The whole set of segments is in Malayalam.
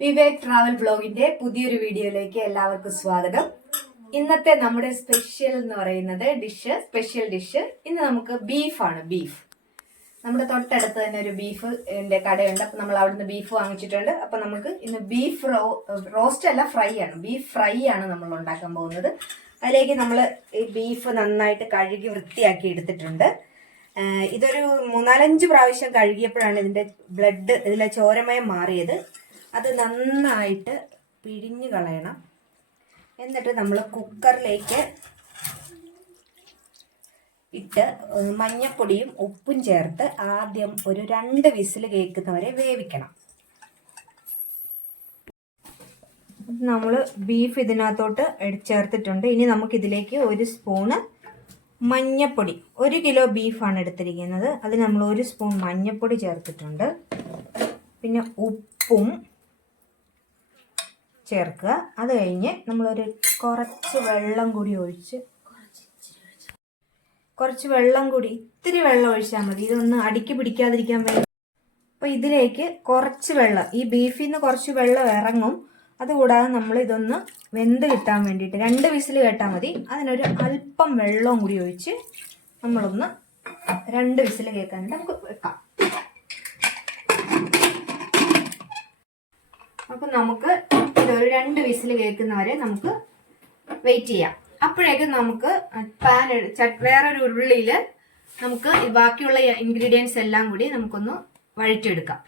വിവേക് ട്രാവൽ ബ്ലോഗിന്റെ പുതിയൊരു വീഡിയോയിലേക്ക് എല്ലാവർക്കും സ്വാഗതം. ഇന്നത്തെ നമ്മുടെ സ്പെഷ്യൽ എന്ന് പറയുന്നത് സ്പെഷ്യൽ ഡിഷ് ഇന്ന് നമുക്ക് ബീഫാണ്. ബീഫ് നമ്മുടെ തൊട്ടടുത്ത് തന്നെ ഒരു ബീഫ് കടയുണ്ട്. അപ്പൊ നമ്മൾ അവിടുന്ന് ബീഫ് വാങ്ങിച്ചിട്ടുണ്ട്. അപ്പൊ നമുക്ക് ഇന്ന് ബീഫ് റോസ്റ്റ് അല്ല, ഫ്രൈ ആണ്. ബീഫ് ഫ്രൈ ആണ് നമ്മൾ ഉണ്ടാക്കാൻ പോകുന്നത്. അതിലേക്ക് നമ്മൾ ഈ ബീഫ് നന്നായിട്ട് കഴുകി വൃത്തിയാക്കി എടുത്തിട്ടുണ്ട്. ഇതൊരു 3-4 പ്രാവശ്യം കഴുകിയപ്പോഴാണ് ഇതിലെ ചോരമയം മാറിയത്. അത് നന്നായിട്ട് പിഴിഞ്ഞു കളയണം. എന്നിട്ട് നമ്മൾ കുക്കറിലേക്ക് ഇട്ട് മഞ്ഞപ്പൊടിയും ഉപ്പും ചേർത്ത് ആദ്യം ഒരു 2 വിസിൽ കേൾക്കുന്നവരെ വേവിക്കണം. നമ്മൾ ബീഫ് ഇതിനകത്തോട്ട് ചേർത്തിട്ടുണ്ട്. ഇനി നമുക്കിതിലേക്ക് 1 സ്പൂണ് മഞ്ഞപ്പൊടി, 1 കിലോ ബീഫാണ് എടുത്തിരിക്കുന്നത്. അതിന് നമ്മൾ 1 സ്പൂൺ മഞ്ഞപ്പൊടി ചേർത്തിട്ടുണ്ട്. പിന്നെ ഉപ്പും ചേർക്കുക. അത് കഴിഞ്ഞ് നമ്മളൊരു കുറച്ച് വെള്ളം കൂടി ഇത്തിരി വെള്ളം ഒഴിച്ചാൽ മതി. ഇതൊന്ന് അടുക്കി പിടിക്കാതിരിക്കാൻ വേണ്ടി. അപ്പോൾ ഇതിലേക്ക് കുറച്ച് വെള്ളം, ഈ ബീഫിൽ നിന്ന് കുറച്ച് വെള്ളം ഇറങ്ങും. അതുകൂടാതെ നമ്മൾ ഇതൊന്ന് വെന്ത് കിട്ടാൻ വേണ്ടിയിട്ട് 2 വിസിൽ കേട്ടാൽ മതി. അതിനൊരു അല്പം വെള്ളവും കൂടി ഒഴിച്ച് നമ്മളൊന്ന് 2 വിസിൽ കേൾക്കാനായിട്ട് നമുക്ക് വെക്കാം. അപ്പം നമുക്ക് ഇതൊരു 2 വിസിൽ കേൾക്കുന്നവരെ നമുക്ക് വെയിറ്റ് ചെയ്യാം. അപ്പോഴേക്കും നമുക്ക് വേറൊരു ഉരുളിയിൽ നമുക്ക് ബാക്കിയുള്ള ഇൻഗ്രീഡിയൻസ് എല്ലാം കൂടി നമുക്കൊന്ന് വഴറ്റിയെടുക്കാം.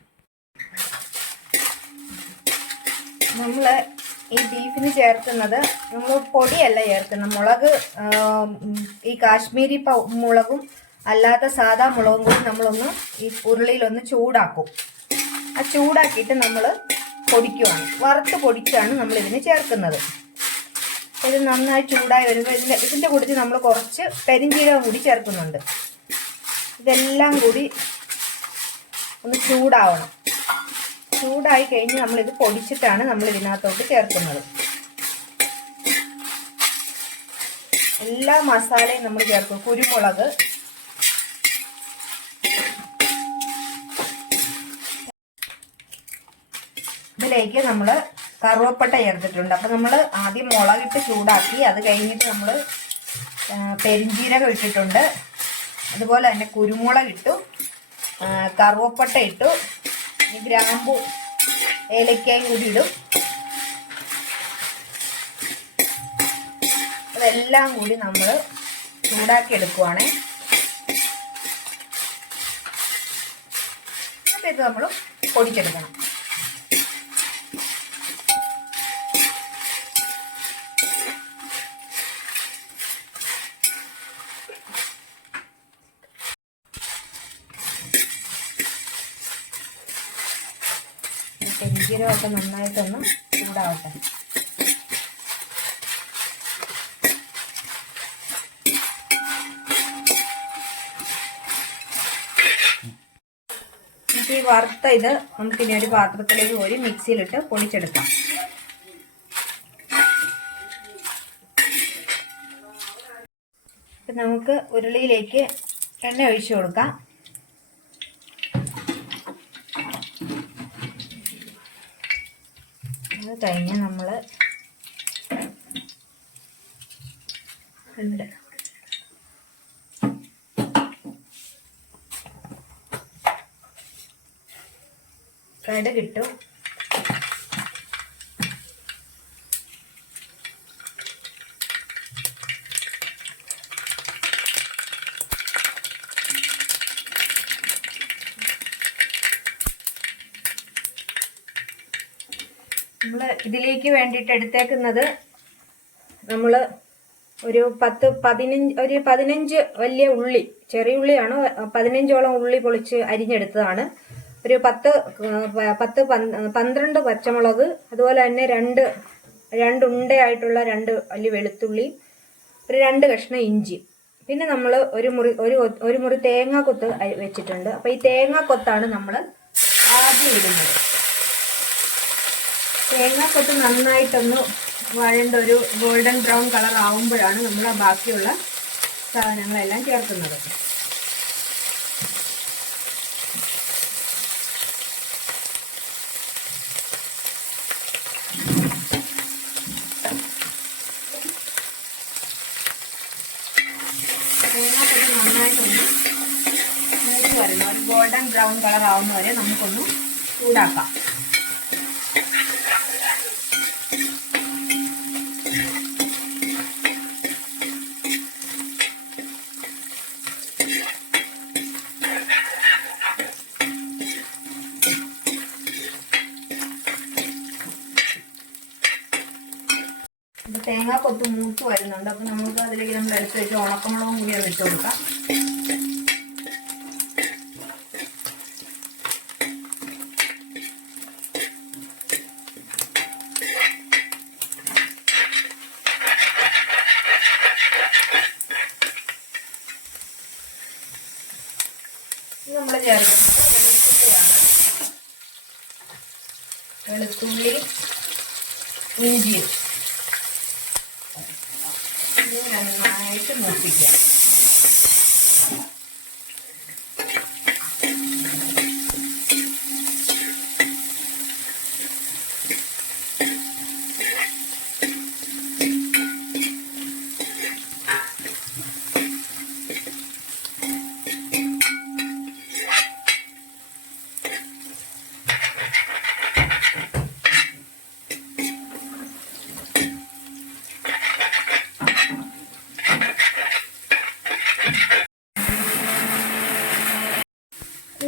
നമ്മൾ ഈ ബീഫിന് ചേർക്കുന്നത് നമ്മൾ പൊടിയല്ല ചേർക്കുന്നത്. മുളക്, ഈ കാശ്മീരി മുളകും അല്ലാത്ത സാധാ മുളകും കൂടി നമ്മളൊന്ന് ഈ ഉരുളിയിലൊന്ന് ചൂടാക്കും. ആ ചൂടാക്കിയിട്ട് നമ്മൾ പൊടിക്കുവാണ്, വറുത്ത് പൊടിച്ചാണ് നമ്മൾ ഇതിന് ചേർക്കുന്നത്. ഇത് നന്നായി ചൂടായി വരുമ്പോൾ ഇതിൻ്റെ കൂട്ടത്തിൽ നമ്മൾ കുറച്ച് കരിഞ്ജീരകം കൂടി ചേർക്കുന്നുണ്ട്. ഇതെല്ലാം കൂടി ഒന്ന് ചൂടാവണം. ചൂടായി കഴിഞ്ഞ് നമ്മളിത് പൊടിച്ചിട്ടാണ് നമ്മൾ ഇതിനകത്തോട്ട് ചേർക്കുന്നത്. എല്ലാ മസാലയും നമ്മൾ ചേർക്കും. കുരുമുളക്, ഇതിലേക്ക് നമ്മൾ കറുവപ്പട്ട ചേർത്തിട്ടുണ്ട്. അപ്പം നമ്മൾ ആദ്യം മുളകിട്ട് ചൂടാക്കി, അത് കഴിഞ്ഞിട്ട് നമ്മൾ പെരിഞ്ജീരകം ഇട്ടിട്ടുണ്ട്. അതുപോലെ തന്നെ കുരുമുളക് ഇട്ടു, കറുവപ്പട്ട ഇട്ടു, ഗ്രാമ്പു, ഏലക്കായും കൂടി ഇടും. അതെല്ലാം കൂടി നമ്മൾ ചൂടാക്കി എടുക്കുവാണേ. ഇത് നമ്മൾ പൊടിച്ചെടുക്കണം. പെരിഞ്ജീരകമൊക്കെ നന്നായിട്ടൊന്ന് ചൂടാവട്ടെ. ഈ വറുത്ത ഇത് നമുക്കിനി ഒരു പാത്രത്തിലേക്ക് ഒരു മിക്സിയിലിട്ട് പൊടിച്ചെടുക്കാം. ഇപ്പം നമുക്ക് ഉരുളിയിലേക്ക് എണ്ണ ഒഴിച്ചു കൊടുക്കാം. അത് കഴിഞ്ഞ് നമ്മൾ കടുകിട്ടു. നമ്മൾ ഇതിലേക്ക് വേണ്ടിയിട്ട് എടുത്തേക്കുന്നത് നമ്മൾ ഒരു 15 വലിയ ഉള്ളി, ചെറിയ ഉള്ളിയാണ്, 15ഓളം ഉള്ളി പൊളിച്ച് അരിഞ്ഞെടുത്തതാണ്. ഒരു 12 പച്ചമുളക്, അതുപോലെ തന്നെ 2 ഉണ്ടയായിട്ടുള്ള 2 വലിയ വെളുത്തുള്ളി, ഒരു 2 കഷ്ണം ഇഞ്ചി, പിന്നെ നമ്മൾ ഒരു മുറി തേങ്ങാക്കൊത്ത് വെച്ചിട്ടുണ്ട്. അപ്പോൾ ഈ തേങ്ങാക്കൊത്താണ് നമ്മൾ ആദ്യം ഇടുന്നത്. തേങ്ങാക്കൊത്ത് നന്നായിട്ടൊന്ന് വഴണ്ട ഒരു ഗോൾഡൻ ബ്രൗൺ കളർ ആവുമ്പോഴാണ് നമ്മൾ ബാക്കിയുള്ള സാധനങ്ങളെല്ലാം ചേർക്കുന്നത്. ഗോൾഡൻ ബ്രൗൺ കളർ ആവുന്ന വരെ നമുക്കൊന്ന് ചൂടാക്കാം. തേങ്ങാക്കൊത്ത് മൂത്ത് വരുന്നുണ്ട്. അപ്പം നമുക്ക് അതിലേക്ക് നമ്മൾ എടുത്ത് വെച്ച് ഉണക്കമുളകും കൂടി അത് ഇട്ട് കൊടുക്കാം. നമ്മൾ ചേർക്കുന്നത് വെളുത്തുള്ളി, ഇഞ്ചിയും നന്നായിട്ട് മൂപ്പിക്കാം.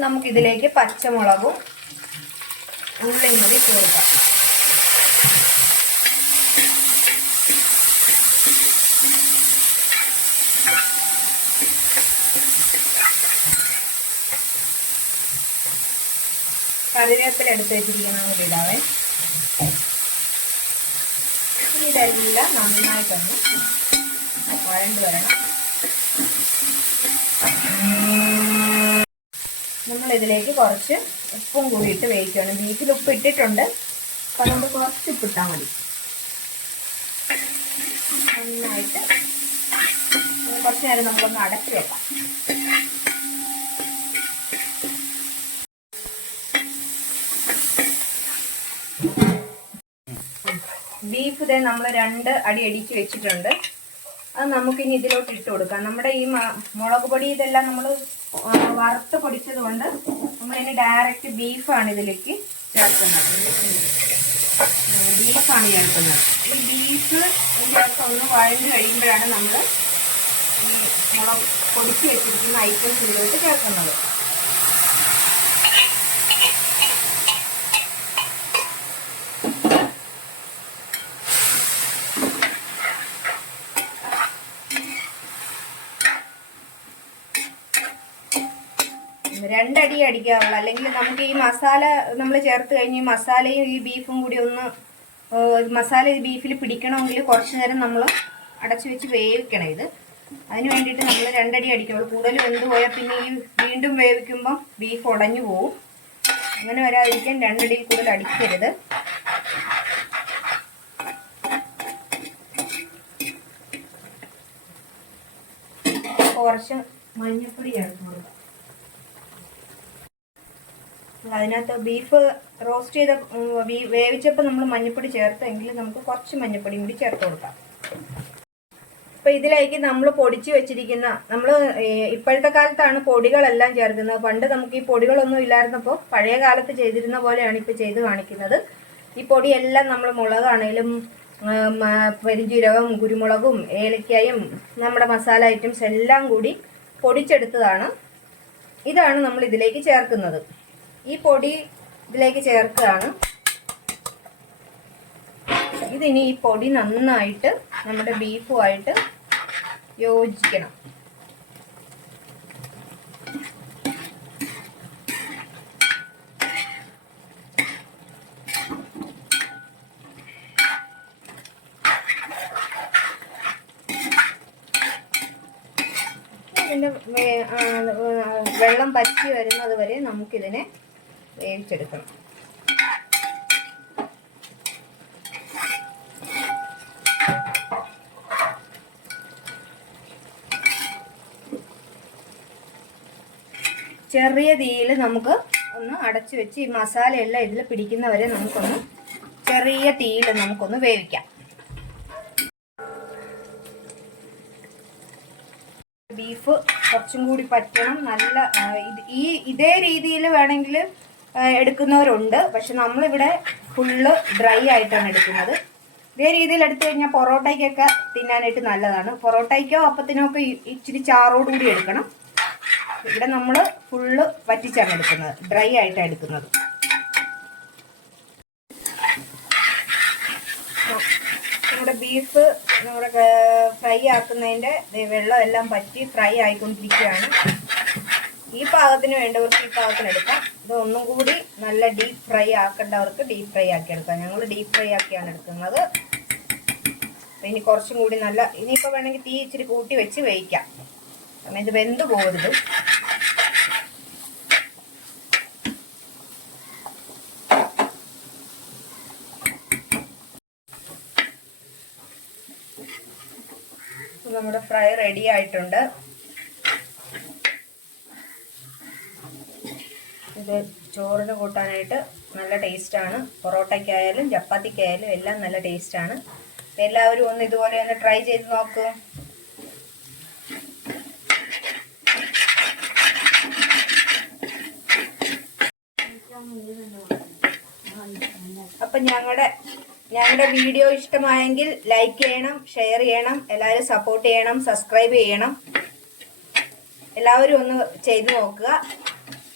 നമുക്കിതിലേക്ക് പച്ചമുളകും ഉള്ളിയും കൂടി ഇട്ട് കൊടുക്കാം. കറിവേപ്പില എടുത്ത് വെച്ചിരിക്കുന്ന കൂടി ഇടാവേ. ഇതെല്ലാം നന്നായിട്ടൊന്ന് വഴണ്ട് വരണം. നമ്മളിതിലേക്ക് കുറച്ച് ഉപ്പും കൂടി ഇട്ട് വേവിക്കണം. ബീഫിൽ ഉപ്പ് ഇട്ടിട്ടുണ്ട്, അപ്പം നമ്മൾ കുറച്ച് ഉപ്പിട്ടാൽ മതി. നന്നായിട്ട് കുറച്ച് നേരം നമ്മളൊന്ന് അടച്ച് വെക്കാം. ബീഫ് ഇതേ നമ്മൾ 2 അടി അടിച്ച് വെച്ചിട്ടുണ്ട്. അത് നമുക്കിനി ഇതിലോട്ട് ഇട്ട് കൊടുക്കാം. നമ്മുടെ ഈ മുളക് പൊടി ഇതെല്ലാം നമ്മൾ വറുത്ത് പൊടിച്ചത് കൊണ്ട് നമ്മളിനി ഡയറക്റ്റ് ബീഫാണ് ഇതിലേക്ക് ചേർക്കുന്നത്. ബീഫാണ് ചേർക്കുന്നത്. ഈ ബീഫ് ചേർത്ത് ഒന്ന് വഴഞ്ഞ് കഴിയുമ്പോഴാണ് നമ്മൾ ഈ മുളക് പൊടിച്ച് വെച്ചിരിക്കുന്ന ഐറ്റംസ് ഇതിലോട്ട് ചേർക്കുന്നത്. രണ്ടടി അടിക്കാവുള്ളൂ, അല്ലെങ്കിൽ നമുക്ക് ഈ മസാല നമ്മൾ ചേർത്ത് കഴിഞ്ഞ് ഈ മസാലയും ഈ ബീഫും കൂടി ഒന്ന് മസാല ഈ ബീഫിൽ പിടിക്കണമെങ്കിൽ കുറച്ച് നേരം നമ്മൾ അടച്ചു വെച്ച് വേവിക്കണം. ഇത് അതിന് വേണ്ടിയിട്ട് നമ്മൾ 2 അടി അടിക്കുള്ളൂ. കൂടുതൽ വെന്ത് പോയാൽ പിന്നെ ഈ വീണ്ടും വേവിക്കുമ്പം ബീഫ് ഉടഞ്ഞു പോവും. അങ്ങനെ വരാതിരിക്കാൻ 2 അടിയിൽ കൂടുതൽ അടിക്കരുത്. കുറച്ച് മഞ്ഞൾപ്പൊടി ചേർത്ത് കൊടുക്കാം. അതിനകത്ത് ബീഫ് റോസ്റ്റ് ചെയ്ത വേവിച്ചപ്പോൾ നമ്മൾ മഞ്ഞൾപ്പൊടി ചേർത്തെങ്കിൽ നമുക്ക് കുറച്ച് മഞ്ഞൾപ്പൊടിയും കൂടി ചേർത്ത് കൊടുക്കാം. അപ്പോൾ ഇതിലേക്ക് നമ്മൾ പൊടിച്ച് വെച്ചിരിക്കുന്ന ഇപ്പോഴത്തെ കാലത്താണ് പൊടികളെല്ലാം ചേർക്കുന്നത്. പണ്ട് നമുക്ക് ഈ പൊടികളൊന്നും ഇല്ലായിരുന്നപ്പോൾ പഴയ കാലത്ത് ചെയ്തിരുന്ന പോലെയാണ് ഇപ്പോൾ ചെയ്ത് കാണിക്കുന്നത്. ഈ പൊടിയെല്ലാം നമ്മൾ മുളകാണേലും പെരുംജീരകം, കുരുമുളകും, ഏലക്കായും നമ്മുടെ മസാല ഐറ്റംസ് എല്ലാം കൂടി പൊടിച്ചെടുത്തതാണ്. ഇതാണ് നമ്മൾ ഇതിലേക്ക് ചേർക്കുന്നത്. ഈ പൊടി ഇതിലേക്ക് ചേർക്കുകയാണ്. ഇതിനി ഈ പൊടി നന്നായിട്ട് നമ്മുടെ ബീഫുമായിട്ട് യോജിക്കണം. ഇതിൻ്റെ വെള്ളം പറ്റി വരുന്നത് വരെ നമുക്കിതിനെ വേവിച്ചെടുക്കണം. ചെറിയ തീയിൽ നമുക്ക് ഒന്ന് അടച്ചു വെച്ച് ഈ മസാലയെല്ലാം ഇതിൽ പിടിക്കുന്നവരെ നമുക്കൊന്ന് ചെറിയ തീയിൽ നമുക്കൊന്ന് വേവിക്കാം. ബീഫ് കുറച്ചും കൂടി പറ്റണം. നല്ല ഇതേ രീതിയിൽ വേണമെങ്കിൽ എടുക്കുന്നവരുണ്ട്. പക്ഷെ നമ്മളിവിടെ ഫുള്ള് ഡ്രൈ ആയിട്ടാണ് എടുക്കുന്നത്. ഇതേ രീതിയിൽ എടുത്തു കഴിഞ്ഞാൽ പൊറോട്ടയ്ക്കൊക്കെ തിന്നാനായിട്ട് നല്ലതാണ്. പൊറോട്ടയ്ക്കോ അപ്പത്തിനോ ഒക്കെ ഇച്ചിരി ചാറോടുകൂടി എടുക്കണം. ഇവിടെ നമ്മൾ ഫുള്ള് വറ്റിച്ചാണ് എടുക്കുന്നത്, ഡ്രൈ ആയിട്ടാണ് എടുക്കുന്നത്. നമ്മുടെ ബീഫ് നമ്മുടെ ഫ്രൈ ആക്കുന്നതിൻ്റെ വെള്ളം എല്ലാം പറ്റി ഫ്രൈ ആയിക്കൊണ്ടിരിക്കുകയാണ്. ഈ പാകത്തിന് വേണ്ടവർക്ക് ഈ പാകത്തിന് എടുക്കാം. ഇത് ഒന്നും കൂടി നല്ല ഡീപ്പ് ഫ്രൈ ആക്കേണ്ടവർക്ക് ഡീപ്പ് ഫ്രൈ ആക്കി എടുക്കാം. ഞങ്ങൾ ഡീപ്പ് ഫ്രൈ ആക്കിയാണ് എടുക്കുന്നത്. ഇനി കുറച്ചും കൂടി നല്ല, ഇനിയിപ്പോൾ വേണമെങ്കിൽ തീ ഇച്ചിരി കൂട്ടി വെച്ച് വേവിക്കാം. കാരണം ഇത് വെന്ത് പോകരുത്. നമ്മുടെ ഫ്രൈ റെഡി ആയിട്ടുണ്ട്. ഇത് ചോറിന് കൂട്ടാനായിട്ട് നല്ല ടേസ്റ്റാണ്. പൊറോട്ടയ്ക്കായാലും ചപ്പാത്തിക്കായാലും എല്ലാം നല്ല ടേസ്റ്റാണ്. എല്ലാവരും ഒന്ന് ഇതുപോലെ ഒന്ന് ട്രൈ ചെയ്ത് നോക്കൂ. അപ്പം ഞങ്ങളുടെ വീഡിയോ ഇഷ്ടമായെങ്കിൽ ലൈക്ക് ചെയ്യണം, ഷെയർ ചെയ്യണം, എല്ലാവരും സപ്പോർട്ട് ചെയ്യണം, സബ്സ്ക്രൈബ് ചെയ്യണം. എല്ലാവരും ഒന്ന് ചെയ്തു നോക്കുക.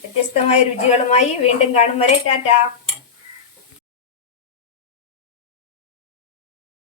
വ്യത്യസ്തമായ രുചികളുമായി വീണ്ടും കാണും വരെ ടാറ്റാ.